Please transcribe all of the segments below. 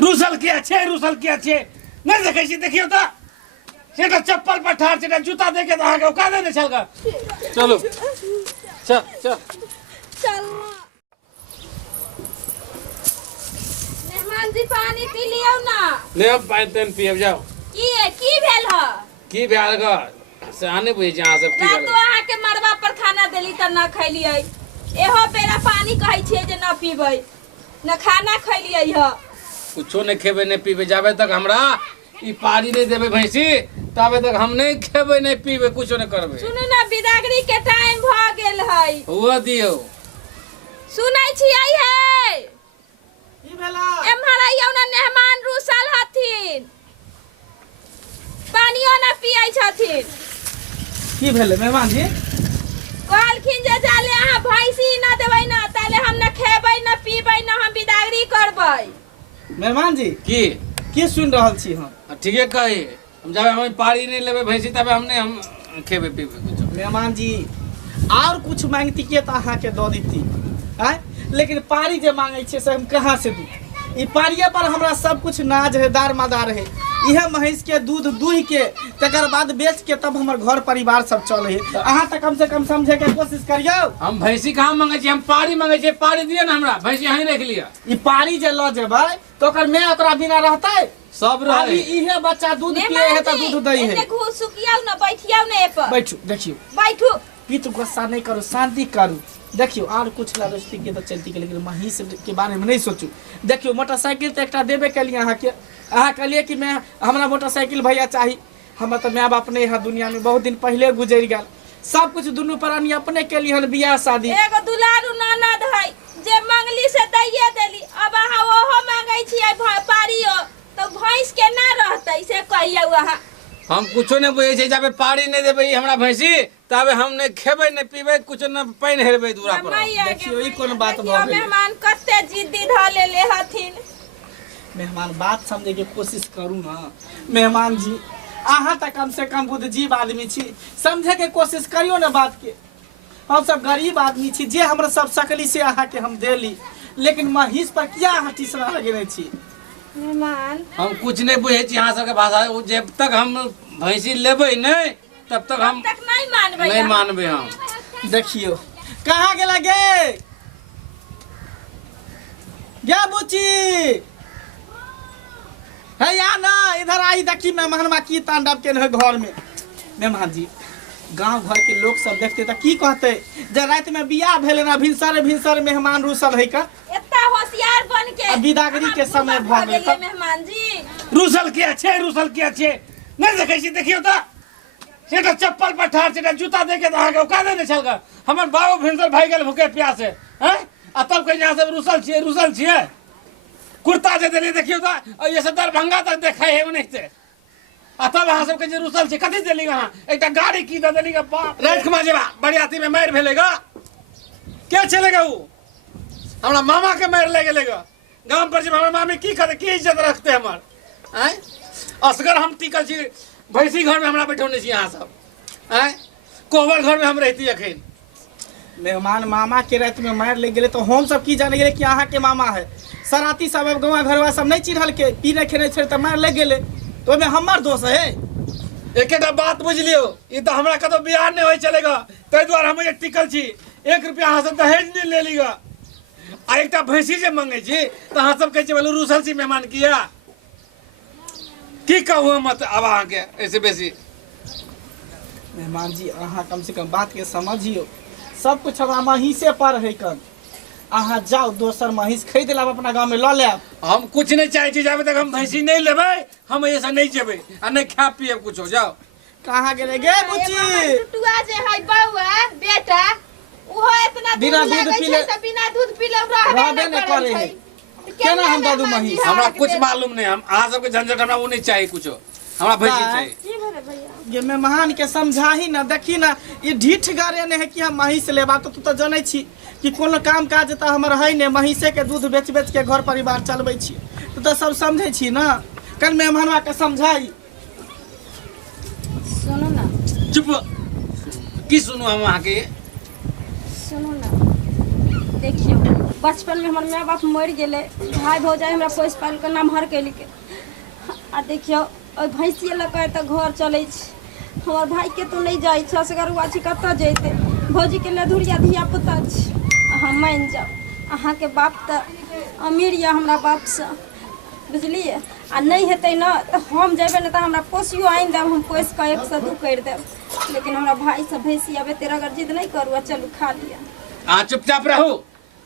रुसल किया छे नहीं देखे छी देखियो तो सेटा चप्पल पर ठाड़ सेटा जूता देके तो आगे का दे चल का चलो चल चल चल मेहमान जी पानी पी लियो ना ले अब पानी तन पियब जाओ की भेल ह की भेल ग से आने बुझे जहां सब की रात वहां के मरबा पर खाना देली त ना खैलियै एहो बेरा पानी कहै छियै जे ना पीबै ना खाना खैलियै ह कुछो नहीं खेबे नहीं पीबे जाबे तक हमरा ई पानी नहीं देबे भैंसी तबे तक हम नहीं खेबे नहीं पीबे कुछो नहीं करबे सुनू ना बिदागरी के टाइम भ गेल है हुआ दियो सुनै छियै है की भेला एम्हर आइयो ना मेहमान रुसल हथिन पानियो ना पियै छथिन की भेले मेहमान जी कहलखिन जे जाले अहाँ भैंसी ना देबै ना ताले हम ना खेबै ना पीबै ना हम बिदागरी करबै मेहमान जी की सुन रहल छी हम ठीके कही हम जब हम पानी नहीं लेबे भैंसी तबे हम खेबे पीबे कुछो मेहमान जी और कुछ मांगती के तो अहाँ के दो देती है लेकिन पारी जे मांगे छे से हम कहाँ से दूं ई पारिये पर हमरा सब कुछ नाज है दार मदार है यह महीस के दूध दूह के तकर बाद बेच के तब हमर घर परिवार सब चले है अहाँ तो कम से कम समझे के कोशिश करियो हम भैंसी कहाँ मांगे छी हम पानी मांगे छी पानी दिए ना हमरा भैंसी यहीं रख लिया ई पारी जे ल जेबै तो ओकर मैं ओकरा बिना रहतै सब अभी रहे इहे बच्चा दूध पिए है तो दूध दई है एने घुसुकियाउ ना बैठियाउ ना एपर बैठू देखियो बैठू पित गुस्सा नहीं करो शांति करू देखियो और कुछ लालची के तो चलती के लेकिन महीस के बारे में नहीं सोचू देखियो मोटरसाइकिल तो एक देबे के लिए अहाँ कहलिए कि मैं हमरा मोटरसाइकिल भैया चाहिए हम तो मैं बाप नहीं है दुनिया में बहुत दिन पहले गुजर गया सब कुछ दुनू प्राणी अपने के लिए बियाह शादी एगो दुलारू ननद है जे मंगली से दैये देली अब अहाँ ओहो मांगै छियै पारियो तो भैंस के ना रहतै से कहियौ अहाँ हम कुछो नहीं बुझे छी जबे पानी नहीं देबे हमरा भैंसी तबे हम नहीं खेबे नहीं पीबे कुछ न पाइन हेरबे दूरा पर देखियो ई कोन बात भ गेल मेहमान कते जिद्दी ध लेले हथिन मेहमान बात समझे के कोशिश करू ना मेहमान जी अहाँ तक कम से कम बुद्धिजीव आदमी छी समझे के कोशिश करियो ना बात के हम सब गरीब आदमी छी जे हमरा सब सकली से अहाँ के हम देली लेकिन महीस पर क्या अहाँ तीसरा लगेने छी मेहमान हम कुछ नहीं बुझे छी यहाँ सबके भाषा जब तक हम भैंसी लेबे नहीं तब तक हम तक नहीं मानबे हम देखियो कहाँ गेला गे क्या बुची है या ना इधर आई देखी मेहमान की तांडव के घर में मेहमान जी गांव घर के लोग सब देखते तो की कहते जे रात में बियाह भेले ना भिनसर मेहमान रुसल है का इतना होशियार बन के बिदागरी के समय भ गेल मेहमान जी रुसल किया छे नहीं देखे छी देखियो तो सेटा चप्पल पर ठाड़ सेटा जूता देके तो आगे का दे चल का हमर बाबू भिनसर भाई गेल भूखे प्यासे हैं आ तब कहीं यहाँ सब रुसल छिए कुर्ता जे देली देखियो तो ये सब दरभंगा तक देखाई है नहीं से आ तब अहाँ सबके जे रुसल छै कथी देली अहाँ एकटा गाड़ी की दे देली बाप रात खमा जेबा बरियाती में मार भेलेगा के चलेगा वो हमरा मामा के मार ले गेलेगा गांव पर जब हमरा मामी की करे की इज्जत रखते हमर हैं असगर हम टिकल छी भैंसी घर में हमरा बैठौने छी अहाँ सब हैं कोहबर घर में हम रहती अखन मेहमान मामा के रात में मार ले गेले तो हम सब की जाने गेले कि अहाँ के मामा है सराती सब गाँव घरवा सब नहीं चिन्हल के पी नहीं खेने छे तो मार ले गेले तो में हमर दोष है एकेटा बात बुझ लियो ई तो हमरा कतो बियाह नहीं होय चलेगा तै द्वारा हम ये टिकल छी 1 रुपया अहाँ सब दहेज नहीं ले लीगा आ एकटा भैंसी जे मांगे छी तो अहाँ सब कहै छी बोलू रुसल छी मेहमान किया की कहू मत अब अहाँ के ऐसे बेसी मेहमान जी अहाँ कम से कम बात के समझियो सब कुछ हमरा महीसे पर है कन अहाँ जाओ दोसर महीस खरीद लाब अपना गांव में ल लेब हम कुछ नहीं चाहे छी जाबे तक हम भैंसी नहीं लेबै हम ऐसा नहीं जेबै आ नहीं खा पिए कुछ हो जाओ कहाँ गेले गे बुच्ची टुटुआ जे है बउआ बेटा ओहो इतना बिना दूध दूध पीले त बिना दूध पीले रहबे न करे है केना हम दादू महीस हमरा कुछ मालूम नहीं हम अहाँ सबके झंझट हमरा वो नहीं चाहिए कुछो हमरा भैंसी चाहिए की भेले भैया ये मेहमान के समझाही ना देखी ना ये ढीठ गारे ने है कि हम महीस लेबा तो तू तो जानै छी कि कोनो काम काज त हमर है ने महीसे के दूध बेच के घर परिवार चलबै छी तो सब समझै छी ना कल मेहमानवा के समझाई सुनो ना चुप की सुनू हम अहाँ के सुनो ना देखियो बचपन में हमारे माँ बाप मर गए, भाई भौजाई हमरा पोस पाल के नाम हर कैल के। आ देखियो भैंसिए लगे तो घर चले। हमार भाई के तो नहीं जाए असगरुआ छी कत जैते। भौजी के लधुरिया धिया पुता हम मान जाओ। अहाँ के बाप तो अमीर या हमरा बाप से, बुझलिए। आ नहीं हेतै न तो हम जेबे न तो हमरा पोसियो आइन देब, हम पोस के 1 से 2 कर देब। लेकिन हमरा भाई से भैंसी आबे तेरा अगर जिद नहीं करू, चलू खा लिया। आ चुपचाप रहू।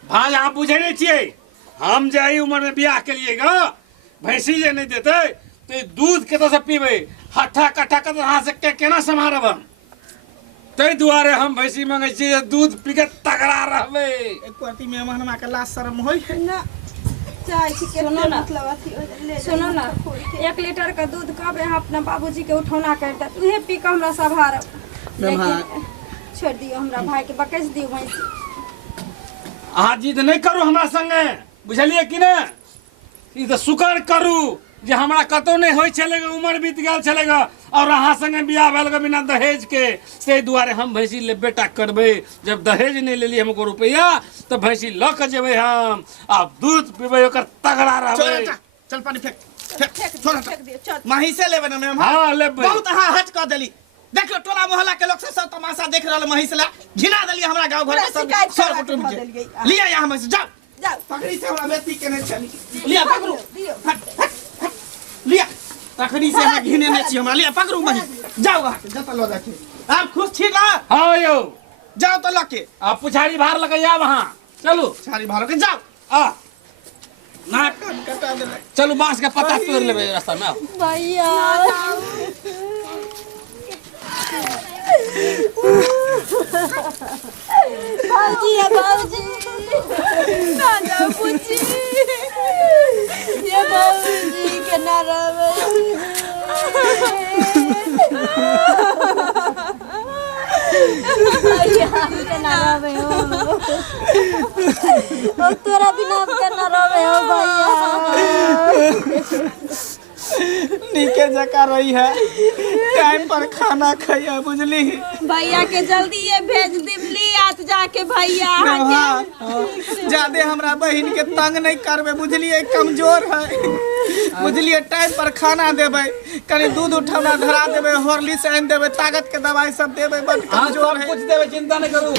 भाई अहाँ बुझे नहीं छिए, हम जे उम्र में बियाह के लिए ग भैंसी जे नहीं देते तो दूध कत से पीबे, हट्ठा कट्ठा कत अहाँ से केना सम्हारब हम। तै दुआरे हम भैंसी मांगे छी, दूध पी के तगड़ा रहबे। एक पार्टी में मेहमान के लाज शर्म होई है ना। चाय छी के सुनो ना, सुनो ना, 1 लीटर का दूध कब यहाँ अपना बाबूजी के उठौना कर दे, उहे पी के हमरा सभारब। लेकिन छोड़ दियो, हमरा भाई के बकैस दियो भैंसी। अहाँ जिद नहीं करू हमरा संगे, बुझलिए कि ना। ई तो शुक्र करू जे हमरा कतो नहीं होय छलेगा, उम्र बीत गेल छलेगा और अहाँ संगे बियाह भेल के बिना दहेज के। से दुआरे हम भैंसी ले बेटा करबे। जब दहेज नहीं लेली हमको रुपया तो भैंसी ल के जेबे हम, अब दूध पीबे, ओकर तगड़ा रहबे। चल पानी फेंक छोड़ फेंक दियो, चल। माही से लेबे ना मेहमान। हाँ लेबे। बहुत अहाँ हच क देली। देखियो टोला मोहल्ला के लोग सब तमाशा देख रहल, महिष ला घिना देली हमरा गांव घर के सब कुटुंब के। लिया यहां में से जाओ जाओ, पकड़ी से हमरा बेटी के नहीं चली। लिया पकड़ू, लिया तखनी से हम घिने नहीं छी हमरा। लिया पकड़ू महिष, जाओ वहां के जता लो जाके। आप खुश छी ना? हाँ यो, जाओ तो लके आप पुछारी बाहर लगे जा वहां। चलो सारी भालो के जाओ। आ ना कटा देले। चलो बांस के पत्ता तोड़ लेबे रास्ता में। आओ भैया भाजी है भाजी, ना जाओ पूछी ये भाजी के ना रहे। के ना रहे हो, तोरा बिना के ना रहे हो भैया। नीके जका रही है, टाइम पर खाना खाइया, बुझली। भैया के जल्दी ये भेज दिबली आज जाके भैया। ज्यादा हमरा बहन के तंग नहीं करबे, बुझलिए, कमजोर है, बुझलिए। टाइम पर खाना देबे, कनी दूध उठौना धरा देबे, हॉर्लिक्स आन देबे, ताकत के दवाई सब देबे, बड़ कमजोर है। कुछ देबे, चिंता नहीं करू।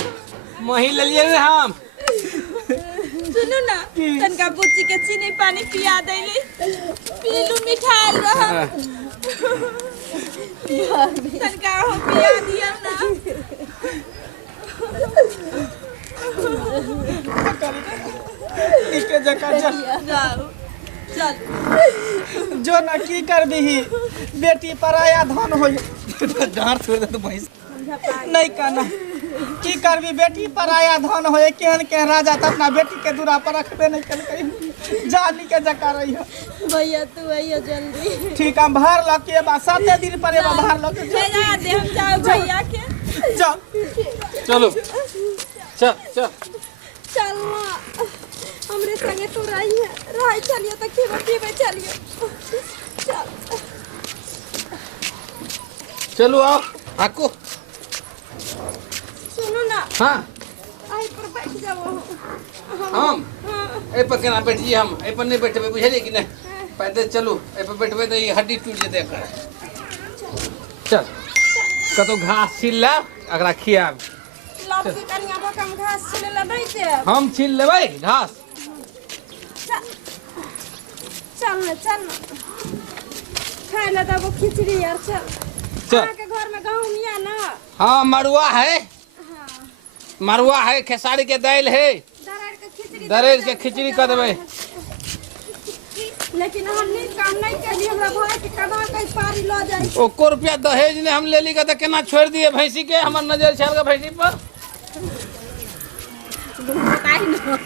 मही ले लिए रे हम। सुनो ना, तनका बुच्ची के चीनी पानी पिया देली, पीलू मिठाई रहा। तनका हो पिया दिया ना। नीके जका जाओ चल। जो ना की करबी, बेटी पराया धन हो। डांट छोड़ दे तो भैंस नहीं कहना। की करबी, बेटी पराया धन हो। केहन केहन राजा तो अपना बेटी के दूरा पर रखबे नहीं कल। जानी के जका रही है भैया, तू आइयो जल्दी। ठीक हम बाहर लके बा 7 दिन पर एबा बाहर लके भेजा दे, हम जाओ भैया के। जाओ चलो चल चल चल ना, हमरे संगे तू रही है, रही चलियो तो खेबे पीबे चलियो। चल चलो आओ आको। सुनो ना, हाँ आई पर बैठ जाओ। हम ए पर केना बैठिए, हम ए पर नहीं बैठबे, बुझलिए कि नहीं। पैदल चलो, ए पर बैठबे तो ये हड्डी टूट जेते एकर। चल कतो घास छील ला, अगरा खियाब। लब के कनिया बकम घास छिले ला नहीं दे। हम छील लेबै घास। चल ना, चल ना, खाए ला दबो खिचड़ी यार। चल चल। के घर में गहूम या ना। हाँ मरुआ है, हाँ, मरुआ है, खेसारी के दाल है, दरेर के खिचड़ी कर देबै। लेकिन हम नहीं काम नहीं करी, हमरा भाई के कमा के पारी ल जाई। ओ को रुपया दहेज ने हम ले ली का तो केना छोड़ दिए भैंसी के। हमर नजर छल गए भैंसी पर। बताई ना।